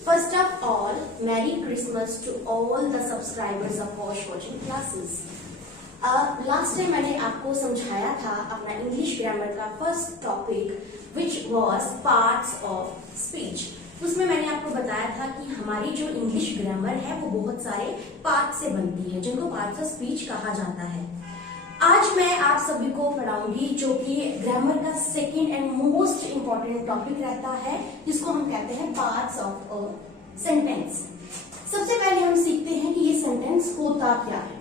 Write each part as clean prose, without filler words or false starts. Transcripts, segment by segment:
First of all, Merry Christmas to all the subscribers of Posh Coaching Classes. Last time मैंने आपको समझाया था अपना इंग्लिश ग्रामर का first topic which was parts of speech. उसमें मैंने आपको बताया था कि हमारी जो इंग्लिश ग्रामर है वो बहुत सारे पार्ट से बनती है जिनको पार्ट्स ऑफ स्पीच कहा जाता है। आज मैं आप सभी को पढ़ाऊंगी जो कि ग्रामर का second and most important topic रहता है जिसको हम कहते हैं पार्ट्स ऑफ अ सेंटेंस। सबसे पहले हम सीखते हैं कि ये सेंटेंस होता क्या है।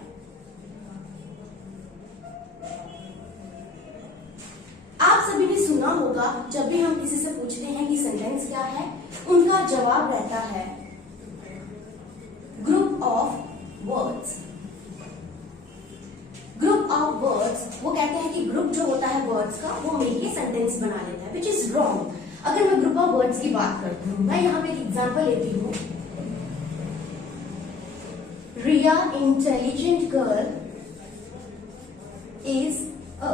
आप सभी ने सुना होगा जब भी हम किसी से पूछते हैं कि सेंटेंस क्या है, उनका जवाब रहता है group of words. Group of words, वो कहते हैं कि ग्रुप जो होता है वर्ड्स का वो मिलके सेंटेंस बना लेता है, विच इज रॉन्ग। अगर मैं ग्रुप ऑफ वर्ड्स की बात करती हूँ, मैं यहाँ पे एक एग्जांपल लेती हूँ। रिया इंटेलिजेंट गर्ल इज अ।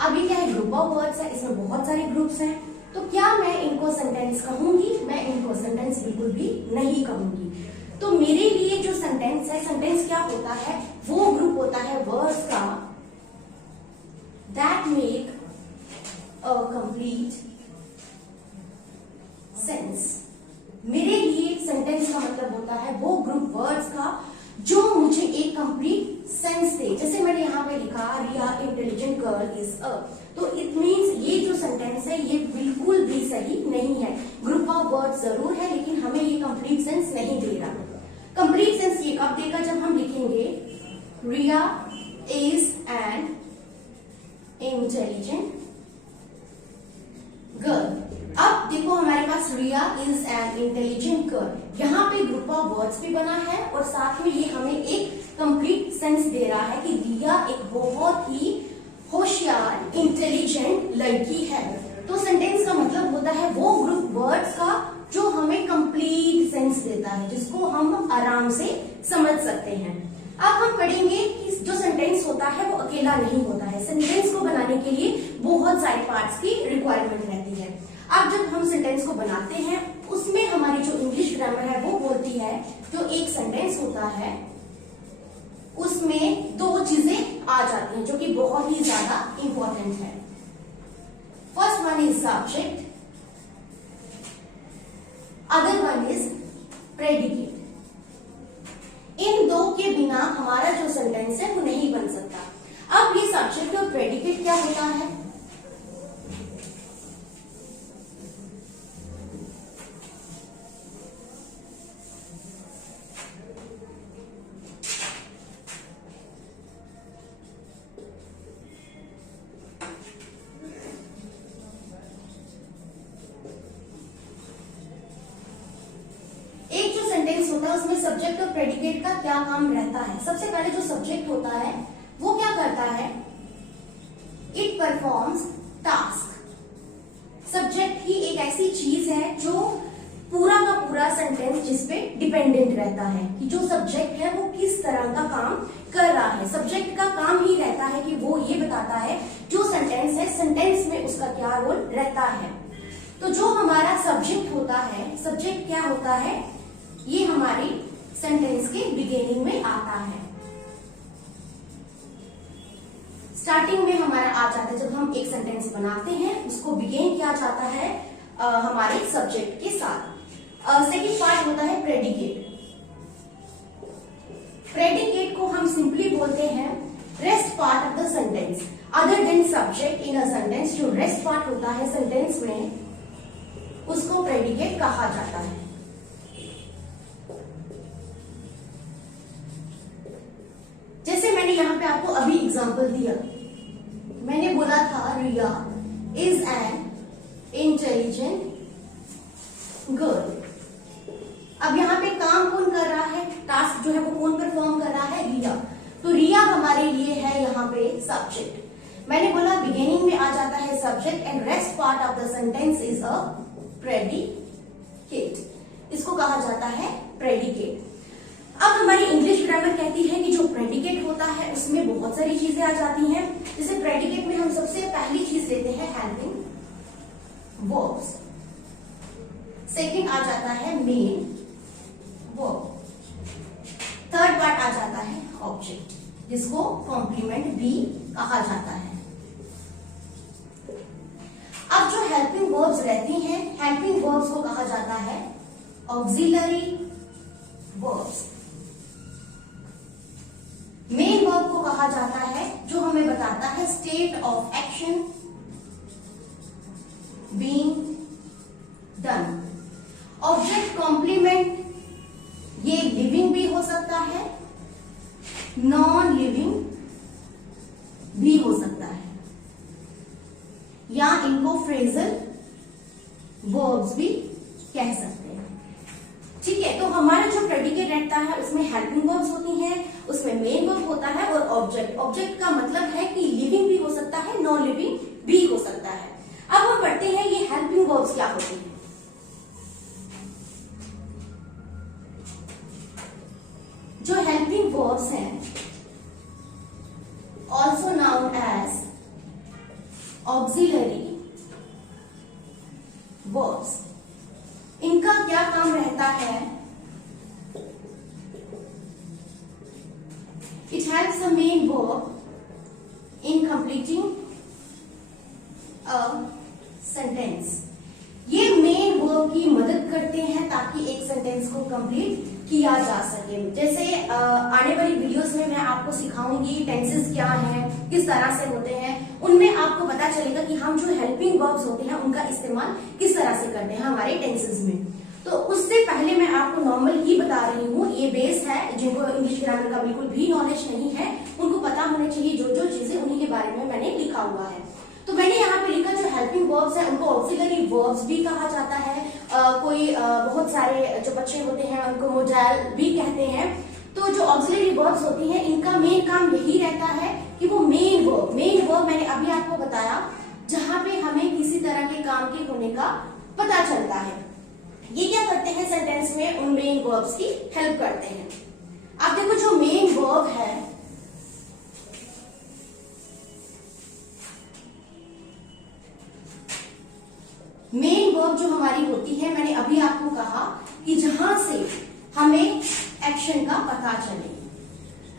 अब ये क्या है? ग्रुप ऑफ वर्ड्स है, इसमें बहुत सारे ग्रुप्स हैं, तो क्या मैं इनको सेंटेंस कहूंगी? मैं इनको सेंटेंस बिल्कुल भी नहीं कहूंगी। तो मेरे लिए जो सेंटेंस है, सेंटेंस क्या होता है? वो ग्रुप होता है वर्ड्स का that make a complete sense. मेरे लिए सेंटेंस का मतलब होता है वो ग्रुप वर्ड्स का जो मुझे एक कंप्लीट सेंस दे। जैसे मैंने यहाँ पे लिखा रिया इंटेलिजेंट गर्ल इज अ, तो इट मीन्स ये जो सेंटेंस है ये बिल्कुल भी सही नहीं है। ग्रुप ऑफ वर्ड्स जरूर है लेकिन हमें ये कंप्लीट सेंस नहीं दे रहा। कंप्लीट सेंस ये कब देगा? जब हम लिखेंगे रिया इज एन इंटेलिजेंट गर्ल। अब देखो हमारे पास रिया इज एन इंटेलिजेंट गर्ल, यहाँ पे ग्रुप ऑफ वर्ड्स भी बना है और साथ में ये हमें एक कंप्लीट सेंस दे रहा है कि रिया एक बहुत ही होशियार इंटेलिजेंट लड़की है। तो सेंटेंस का मतलब होता है वो ग्रुप वर्ड्स का जो हमें कंप्लीट सेंस देता है, जिसको हम आराम से समझ सकते हैं। अब हम पढ़ेंगे कि जो सेंटेंस होता है वो अकेला नहीं होता है। सेंटेंस को बनाने के लिए बहुत सारे पार्ट्स की रिक्वायरमेंट रहती है। अब जब हम सेंटेंस को बनाते हैं उसमें हमारी जो इंग्लिश ग्रामर है वो बोलती है जो एक सेंटेंस होता है उसमें दो चीजें आ जाती हैं जो कि बहुत ही ज्यादा इंपॉर्टेंट है। First one is subject, other one is predicate. इन दो के बिना हमारा जो सेंटेंस है वो नहीं बन सकता। अब ये सब्जेक्ट और प्रेडिकेट क्या होता है? होता है उसमें सब्जेक्ट और प्रेडिकेट का क्या काम रहता है? सबसे पहले जो सब्जेक्ट होता है वो क्या करता है? It performs task. सब्जेक्ट ही एक ऐसी चीज है जो पूरा का पूरा सेंटेंस जिसपे डिपेंडेंट रहता है कि जो सब्जेक्ट है वो किस तरह का काम कर रहा है। सब्जेक्ट का काम ही रहता है कि वो ये बताता है जो सेंटेंस है सेंटेंस में उसका क्या रोल रहता है। तो जो हमारा सब्जेक्ट होता है, सब्जेक्ट क्या होता है? ये हमारी सेंटेंस के बिगिनिंग में आता है। स्टार्टिंग में हमारा आ जाता है जब हम एक सेंटेंस बनाते हैं उसको बिगिन किया जाता है हमारे सब्जेक्ट के साथ। सेकंड पार्ट होता है प्रेडिकेट। प्रेडिकेट को हम सिंपली बोलते हैं rest part of the sentence other than subject in a sentence. जो रेस्ट पार्ट होता है सेंटेंस में उसको प्रेडिकेट कहा जाता है। जैसे मैंने यहाँ पे आपको अभी एग्जांपल दिया, मैंने बोला था रिया इज एन इंटेलिजेंट गर्ल। अब यहाँ पे काम कौन कर रहा है? टास्क जो है वो कौन परफॉर्म कर रहा है? रिया। तो रिया हमारे लिए है यहाँ पे सब्जेक्ट। मैंने बोला बिगिनिंग में आ जाता है subject and rest part of the sentence is a predicate. इसको कहा जाता है प्रेडिकेट। अब हमारी इंग्लिश ग्रामर कहती है कि जो प्रेडिकेट होता है उसमें बहुत सारी चीजें आ जाती हैं। जैसे प्रेडिकेट में हम सबसे पहली चीज लेते हैं हेल्पिंग वर्ब्स। सेकंड आ जाता है मेन वर्ब, थर्ड पार्ट आ जाता है ऑब्जेक्ट, जिसको कॉम्प्लीमेंट भी कहा जाता है। अब जो हेल्पिंग वर्ब्स रहती हैं, हेल्पिंग वर्ब्स को कहा जाता है ऑक्सिलरी वर्ब्स। मेन वर्ब को कहा जाता है जो हमें बताता है state of action being done. Object complement ये लिविंग भी हो सकता है, नॉन लिविंग भी हो सकता है, या इनको फ्रेजल वर्ब्स भी कह सकते हैं। ठीक है, तो हमारा जो प्रेडिकेट रहता है उसमें हेल्पिंग वर्ब्स होती हैं, उसमें मेन वर्ब होता है और ऑब्जेक्ट। ऑब्जेक्ट का मतलब है कि लिविंग भी हो सकता है, नॉन लिविंग भी हो सकता है। अब हम पढ़ते हैं ये हेल्पिंग वर्ब्स क्या होती हैं। जो हेल्पिंग वर्ब्स हैं, also known as auxiliary verbs, इनका क्या काम रहता है? It helps the main verb in completing a sentence. ये मेन वर्ब की मदद करते हैं ताकि एक सेंटेंस को कंप्लीट किया जा सके। जैसे आने वाली वीडियोस में मैं आपको सिखाऊंगी टेंसेस क्या हैं, किस तरह से होते हैं, उनमें आपको पता चलेगा कि हम जो हेल्पिंग वर्ब्स होते हैं उनका इस्तेमाल किस तरह से करते हैं हमारे टेंसेस में। तो उससे पहले मैं आपको नॉर्मल ही बता रही हूँ, ये बेस है। जिनको इंग्लिश ग्रामर का बिल्कुल भी नॉलेज नहीं है उनको पता होना चाहिए जो जो चीजें, उन्हीं के बारे में मैंने लिखा हुआ है। तो मैंने यहाँ पे लिखा जो हेल्पिंग वर्ब्स है उनको ऑक्सिलरी वर्ब्स भी कहा जाता है। बहुत सारे जो बच्चे होते हैं उनको मोजाइल भी कहते हैं। तो जो ऑक्सिलरी वर्ब्स होती हैं इनका मेन काम यही रहता है कि वो मेन वर्ब मैंने अभी आपको बताया, जहां पे हमें किसी तरह के काम के होने का पता चलता है। ये क्या करते हैं सेंटेंस में, उन मेन वर्ब्स की हेल्प करते हैं। अब देखो जो मेन वर्ब है, मेन वर्ब जो हमारी होती है, मैंने अभी आपको कहा कि जहां से हमें एक्शन का पता चले।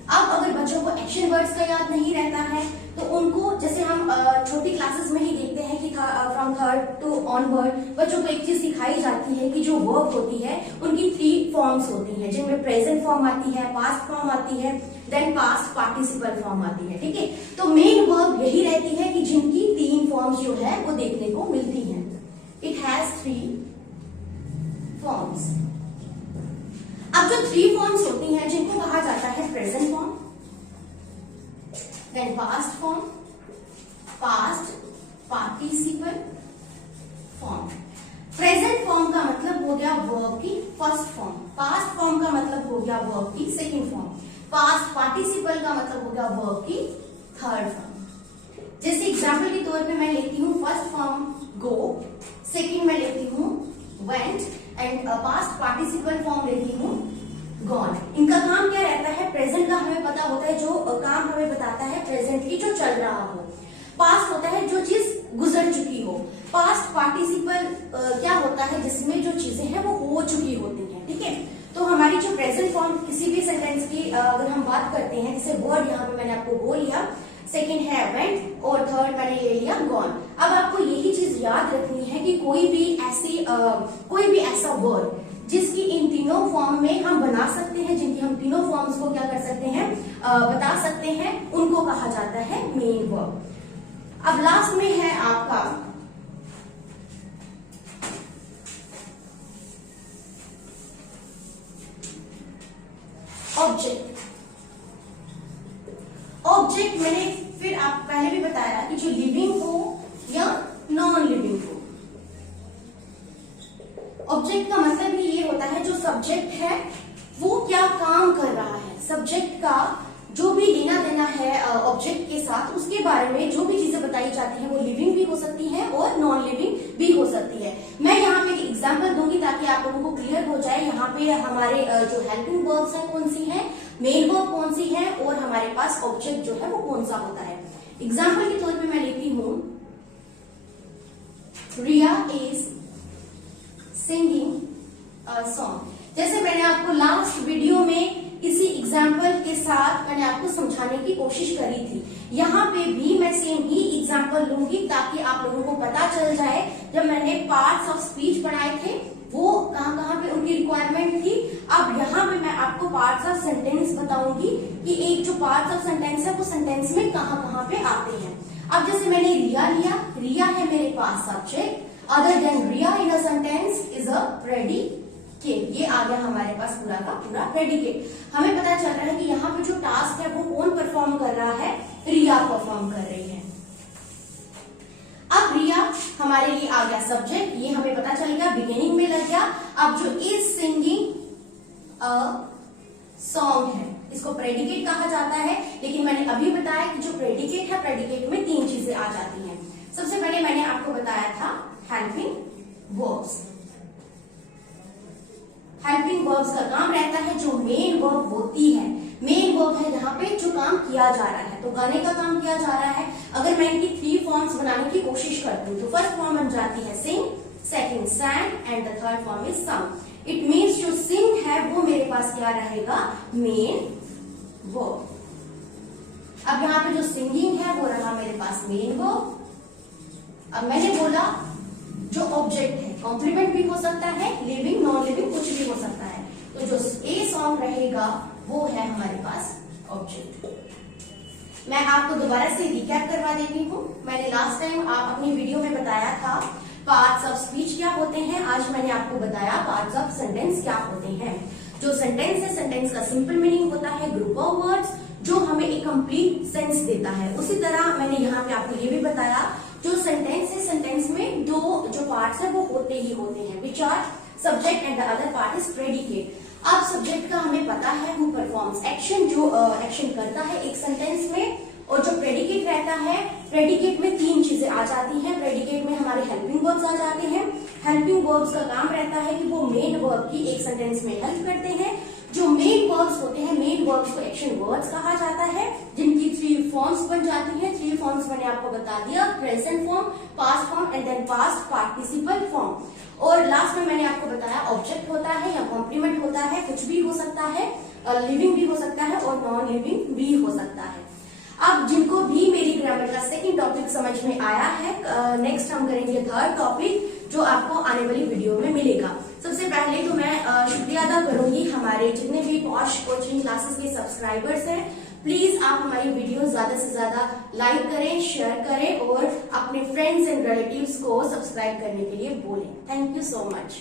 अब अगर बच्चों को एक्शन वर्ड्स का याद नहीं रहता है तो उनको, जैसे हम छोटी क्लासेस में ही देखते हैं कि फ्रॉम थर्ड टू ऑनवर्ड बच्चों को एक चीज सिखाई जाती है कि जो वर्ब होती है उनकी 3 फॉर्म्स होती हैं, जिनमें प्रेजेंट फॉर्म आती है, पास्ट फॉर्म आती है, देन पास्ट पार्टिसिपल फॉर्म आती है। ठीक है, तो मेन वर्ब यही रहती है कि जिनकी 3 फॉर्म्स जो है वो देखने को मिलती है। It has 3 forms. अब जो 3 फॉर्म्स होती हैं जिनको कहा जाता है present form, then past form, past participle form. Present form का मतलब हो गया वर्ब की फर्स्ट फॉर्म, पास्ट फॉर्म का मतलब हो गया वर्ब की सेकंड फॉर्म, पास्ट पार्टिसिपल का मतलब हो गया वर्ब की थर्ड फॉर्म। जैसे एग्जाम्पल के तौर पे मैं लेती हूँ फर्स्ट फॉर्म गो, सेकंड में लेती हूँ went, and past participle form लेती हूँ गॉन। इनका काम क्या रहता है? प्रेजेंट का हमें पता होता है, जो काम हमें बताता है प्रेजेंटली जो चल रहा हो। पास्ट होता है जो चीज गुजर चुकी हो। पास्ट पार्टिसिपल क्या होता है? जिसमें जो चीजें हैं वो हो चुकी होती हैं। ठीक है, तो हमारी जो प्रेजेंट फॉर्म किसी भी सेंटेंस की अगर हम बात करते हैं, जैसे वर्ड यहाँ पे मैंने आपको वो लिया, सेकेंड है वेंट और थर्ड मैंने ले लिया गॉन। अब आपको यही चीज याद रखनी है कि कोई भी ऐसा वर्ड जिसकी इन तीनों फॉर्म में हम बना सकते हैं, जिनकी हम तीनों फॉर्म्स को क्या कर सकते हैं, बता सकते हैं, उनको कहा जाता है मेन वर्ब। अब लास्ट में है आपका ऑब्जेक्ट। ऑब्जेक्ट मैंने फिर आप पहले भी बताया कि जो लिविंग हो या नॉन लिविंग हो। ऑब्जेक्ट का मतलब ही ये होता है जो सब्जेक्ट है वो क्या काम कर रहा है, सब्जेक्ट का जो भी लेना देना है ऑब्जेक्ट के साथ, उसके बारे में जो भी चीजें बताई जाती हैं वो लिविंग भी हो सकती है और नॉन लिविंग भी हो सकती है। मैं यहाँ पे एक एग्जांपल दूंगी ताकि आप लोगों को क्लियर हो जाए। यहाँ पे हमारे जो हेल्पिंग वर्ब्स है कौन सी है, मेन वर्ब कौन सी है, और हमारे पास ऑब्जेक्ट जो है वो कौन सा होता है। एग्जाम्पल के तौर पर मैं लेती हूँ रिया इज सिंगिंग सॉन्ग। जैसे मैंने आपको लास्ट वीडियो में इसी एग्जाम्पल के साथ मैंने आपको समझाने की कोशिश करी थी, यहाँ पे भी मैं सेम ही एग्जाम्पल लूंगी ताकि आप लोगों को पता चल जाए। जब मैंने पार्ट्स ऑफ स्पीच पढ़ाए थे वो कहाँ पे उनकी रिक्वायरमेंट थी। अब यहाँ पे मैं आपको पार्ट्स ऑफ सेंटेंस बताऊंगी कि एक जो पार्ट्स ऑफ सेंटेंस है वो सेंटेंस में कहाँ पे आते हैं। अब जैसे मैंने रिया लिया, रिया है मेरे पास सब्जेक्ट, अदर देन रिया in a sentence is a predicate. ये आ गया हमारे पास पूरा का पूरा प्रेडिकेट। हमें पता चल रहा है कि यहाँ पे जो टास्क है वो कौन परफॉर्म कर रहा है, रिया परफॉर्म कर रही है। अब रिया हमारे लिए आ गया सब्जेक्ट, ये हमें पता चल गया, बिगिनिंग में लग गया। अब जो इज सिंगिंग अ सॉन्ग है इसको प्रेडिकेट कहा जाता है, लेकिन मैंने अभी बताया कि जो प्रेडिकेट है प्रेडिकेट में 3 चीजें आ जाती हैं। सबसे पहले मैंने आपको बताया था हेल्पिंग वर्ब्स। हेल्पिंग वर्ब्स का काम रहता है जो मेन वर्ब होती है, मेन वर्ब है जहां पे जो काम किया जा रहा है। तो गाने का काम किया जा रहा है, अगर मैं इनकी 3 फॉर्म्स बनाने की कोशिश करती हूँ तो फर्स्ट फॉर्म बन जाती है sing, second sang and the third form is sung. It means जो सिंग है वो मेरे पास क्या रहेगा, मेन वर्ब। अब यहाँ पे जो सिंगिंग है वो रहा मेरे पास मेन वर्ब। अब मैंने बोला जो ऑब्जेक्ट है, कॉम्प्लीमेंट भी हो सकता है, लिविंग नॉन लिविंग कुछ भी हो सकता है। तो जो ए सॉन्ग रहेगा वो है हमारे पास ऑब्जेक्ट। मैं आपको दोबारा से रिकैप करवा देती हूँ। मैंने लास्ट टाइम आप अपनी वीडियो में बताया था पार्ट्स ऑफ स्पीच क्या होते हैं, आज मैंने आपको बताया पार्ट्स ऑफ सेंटेंस क्या होते हैं। जो सेंटेंस है, सेंटेंस का सिंपल मीनिंग होता है ग्रुप ऑफ वर्ड्स जो हमें एक कंप्लीट सेंस देता है। उसी तरह मैंने यहाँ पे आपको ये भी बताया जो सेंटेंस है, सेंटेंस में 2 जो पार्ट्स है वो होते ही होते हैं, which are subject and the other part is predicate. अब सब्जेक्ट का हमें पता है हु परफॉर्म्स एक्शन, जो एक्शन करता है एक सेंटेंस में, और जो प्रेडिकेट रहता है, प्रेडिकेट में 3 चीजें आ जाती हैं। प्रेडिकेट में हमारे हेल्पिंग वर्ब्स आ जाते हैं। हेल्पिंग वर्ब्स का काम रहता है कि वो मेन वर्ब की एक सेंटेंस में हेल्प करते हैं। जो मेन वर्ब्स होते हैं, मेन वर्ब्स को एक्शन वर्ड्स कहा जाता है, जिनकी 3 फॉर्म्स बन जाती हैं। 3 फॉर्म्स मैंने आपको बता दिया, present form, past form and then past participle form. और लास्ट में मैंने आपको बताया ऑब्जेक्ट होता है या कॉम्प्लीमेंट होता है, कुछ भी हो सकता है, लिविंग भी हो सकता है और नॉन लिविंग भी हो सकता है। अब जिनको भी मेरी ग्रामर का सेकंड टॉपिक समझ में आया है, नेक्स्ट हम करेंगे थर्ड टॉपिक जो आपको आने वाली वीडियो में मिलेगा। सबसे पहले तो मैं शुक्रिया अदा करूंगी हमारे जितने भी पॉश कोचिंग क्लासेस के सब्सक्राइबर्स हैं। प्लीज आप हमारी वीडियो ज्यादा से ज्यादा लाइक करें, शेयर करें और अपने फ्रेंड्स एंड रिलेटिव्स को सब्सक्राइब करने के लिए बोलें। Thank you so much.